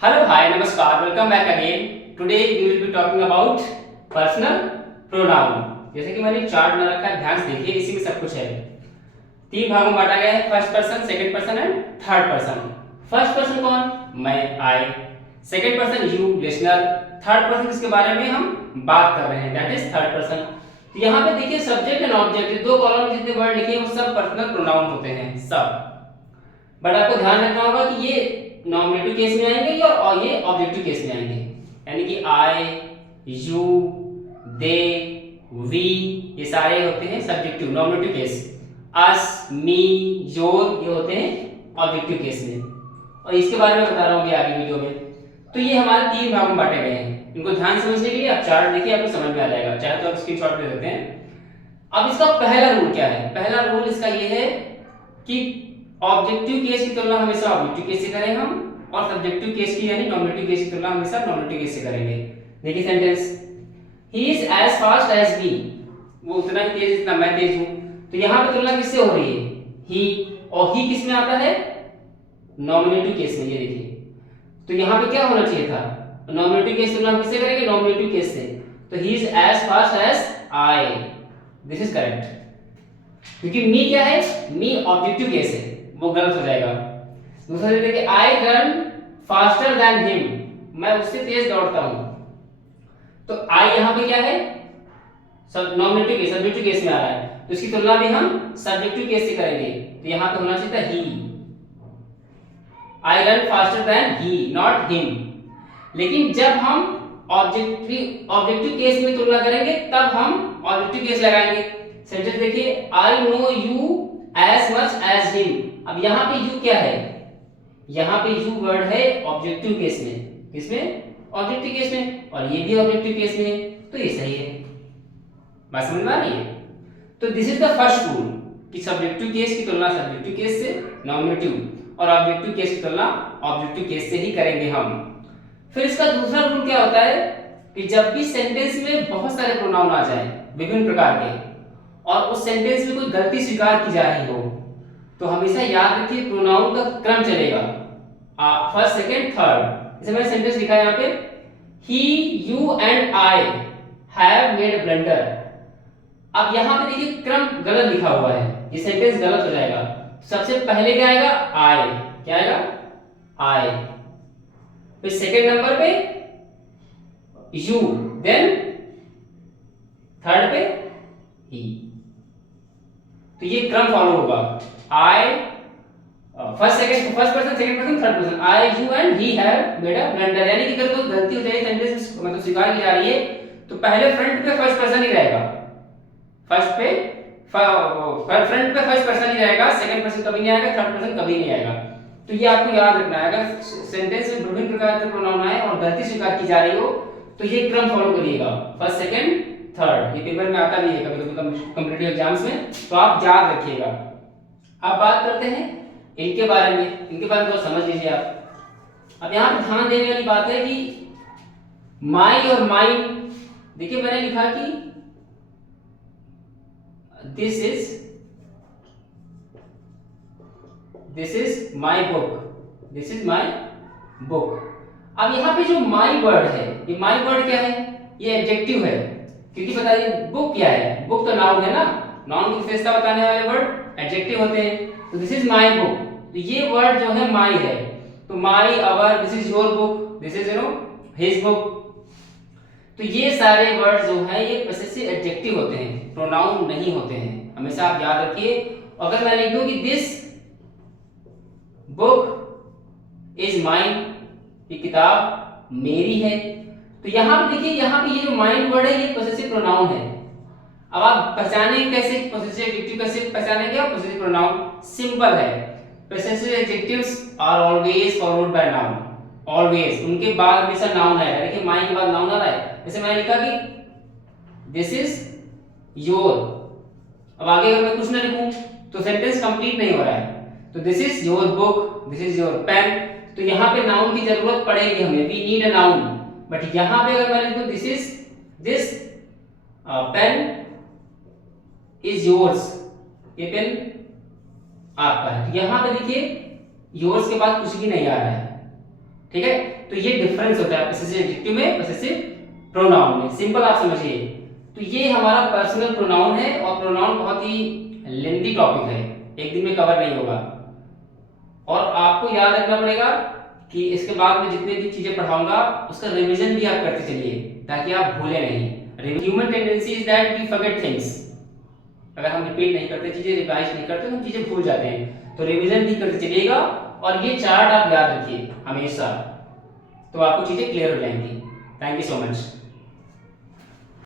Hello, hi, namaskar. Welcome back again. Today we will be talking about personal pronoun. जैसे कि मैंने chart में रखा है, ध्यान से देखिए, इसी में सब कुछ है। तीन भागों में बांटा गया है, first person, second person and third person. First person कौन? मैं, I. Second person you, listener. Third person जिसके बारे में हम बात कर रहे हैं, दैट इज थर्ड पर्सन। तो यहाँ पे देखिए सब्जेक्ट एंड ऑब्जेक्ट, दो कॉलम में जितने वर्ड लिखे हैं वो सब पर्सनल प्रोनाउन होते हैं, सब। बट आपको ध्यान रखना होगा कि ये नॉमिनेटिव केस में आएंगे और ये ऑब्जेक्टिव केस में आएंगे, यानी कि आई, यू, दे, वी, ये सारे होते हैं subjective nominative case. Us, me, your, ये होते हैं ऑब्जेक्टिव केस में। और इसके बारे में बता रहा हूँ आगे वीडियो में। तो ये हमारे तीन भागों में बांटे गए हैं। इनको ध्यान समझने के लिए आप चार्ट देखिए, आपको समझ में आ जाएगा, चाहे तो आप स्क्रीनशॉट ले सकते हैं। अब इसका पहला रूल क्या है? पहला रूल इसका ये है कि ऑब्जेक्टिव केस की तुलना हमेशा ऑब्जेक्टिव केस से करें हम, और सब्जेक्टिव केस की यानी नॉमिनेटिव केस की तुलना हमेशा नॉमिनेटिव केस से करेंगे। देखिए sentence, he is as fast as me, वो उतना ही तेज जितना मैं तेज हूं। तो यहाँ पे तुलना किससे हो रही है? ही। और ही किस में आता है? नॉमिनेटिव केस में, ये देखिए। तो यहाँ पे क्या होना चाहिए था? नॉमिनेटिव केस तुलना हम किससे करेंगे? नॉमिनेटिव केस से। तो he is as fast as I, this is correct. क्योंकि मी क्या है? मी ऑब्जेक्टिव केस है, वो गलत हो जाएगा। दूसरा देखिए, आई रन फास्टर देन हिम, मैं उससे तेज दौड़ता हूं। तो आई यहां पे क्या है? सब नॉमिनेटिव केस, सब्जेक्टिव केस में आ रहा है, तो इसकी तुलना भी हम सब्जेक्टिव केस से करेंगे। तो यहां पे होना चाहिए था ही। I run faster than he, not him. लेकिन जब हम ऑब्जेक्टिव केस में तुलना करेंगे तब हम ऑब्जेक्टिव केस लगाएंगे। सेंटेंस देखिए, I know you as much as him. अब यहाँ पे यू क्या है? यहाँ पे यू वर्ड है ऑब्जेक्टिव केस में, किसमें? ऑब्जेक्टिव केस में, और ये भी ऑब्जेक्टिव केस में है, तो ये सही है। बात समझ में आ रही है? तो this is the first rule कि सब्जेक्टिव केस की तुलना सब्जेक्टिव केस से, नॉमिनेटिव, और ऑब्जेक्टिव केस की तुलना ऑब्जेक्टिव केस से ही करेंगे हम। फिर इसका दूसरा रूल क्या होता है कि जब भी सेंटेंस में बहुत सारे प्रोनाउन आ जाएं विभिन्न प्रकार के, और उस सेंटेंस में कोई गलती स्वीकार की जा रही हो, तो हमेशा याद रखिए प्रोनाउन का क्रम चलेगा, फर्स्ट, सेकंड, थर्ड। जैसे मैंने सेंटेंस लिखा है यहाँ पे, he, you and I have made blunder. अब यहाँ पे देखिए क्रम गलत लिखा हुआ है, ये सेंटेंस गलत हो जाएगा। सबसे पहले क्या आएगा? आई। क्या आएगा? आई। फिर सेकंड नंबर पे यू, देन थर्ड पे ही। तो ये क्रम फॉलो होगा। I, first person, second person, third person. I, you and he have made a blunder, यानी कि अगर कोई गलती हो जाए सेंटेंस मतलब स्वीकार की जा रही है, तो पहले फ्रंट पे फर्स्ट पर्सन ही रहेगा। फ्रंट पे फर्स्ट पर्सन ही रहेगा, सेकंड पर्सन कभी नहीं आएगा, थर्ड पर्सन कभी नहीं आएगा। तो ये आपको याद रखना है। अगर सेंटेंस में विभिन्न प्रकार के प्रोनाउन आए और गलती स्वीकार की जा रही हो, तो ये क्रम फॉलो करिएगा, फर्स्ट, सेकंड, थर्ड। ये पेपर में आता भी है कभी कभी कॉम्पिटिटिव एग्जाम्स में, तो आप याद रखिएगा। अब बात करते हैं इनके बारे में, इनके बारे में तो समझ लीजिए आप। अब यहाँ पे ध्यान देने वाली बात है कि माई और माइन, देखिए मैंने लिखा कि this is my book, this is my book. अब यहाँ पे जो माई वर्ड है, ये माई वर्ड क्या है? ये एडजेक्टिव है, क्योंकि बताइए बुक क्या है? बुक तो नाउन है ना, नाउन की विशेषता बताने वाले वर्ड एडजेक्टिव होते हैं। तो दिस इज माई बुक, तो ये वर्ड जो है माई है, तो my, our, this is your book, this is his book. तो ये सारे वर्ड जो है ये पॉसेसिव एडजेक्टिव होते हैं, प्रोनाउन नहीं होते हैं, हमेशा आप याद रखिए। अगर मैं लिख दूं कि दिस बुक इज माइन, ये किताब मेरी है, तो यहां पे देखिए, यहां पे ये जो माइन वर्ड है ये पॉसेसिव प्रोनाउन है। अब आप पहचानेंगे कैसे पॉसेसिव एडजेक्टिव, कैसे पहचानेंगे आप पॉसेसिव प्रोनाउन? सिंपल है, possessive adjectives are always followed by noun, always, उनके बाद हमेशा नाउन आएगा। देखिए माइन के बाद नाउन आ रहा है, जैसे मैंने लिखा कि दिस इज योर। अब आगे अगर मैं कुछ ना लिखूं तो सेंटेंस कंप्लीट नहीं हो रहा है। तो this is your book, this is your pen, तो यहाँ पे नाउन की जरूरत पड़ेगी हमें, we need a noun. But यहाँ पे अगर मैं लिखूं दिस पेन इज योर्स, ये पेन आपका है, तो यहाँ पे देखिए योर्स के बाद कुछ भी नहीं आ रहा है, ठीक है, तो ये डिफरेंस होता है पॉसेसिव एडजेक्टिव में, पॉसेसिव प्रोनाउन में। सिंपल आप समझिए। तो ये हमारा पर्सनल प्रोनाउन है और प्रोनाउन बहुत ही लेंथी टॉपिक है, एक दिन में कवर नहीं होगा। और आपको याद रखना पड़ेगा कि इसके बाद में जितने भी चीजें पढ़ाऊंगा उसका रिवीजन भी आप करते चलिए ताकि आप भूले नहीं। Human tendency is that we forget things. अगर हम रिपीट नहीं करते, चीजें रिवाइज नहीं करते, तो हम चीजें भूल जाते हैं। तो रिवीजन भी करते चलिएगा और ये चार्ट आप याद रखिए हमेशा, तो आपको चीजें क्लियर हो जाएंगी। Thank you so much.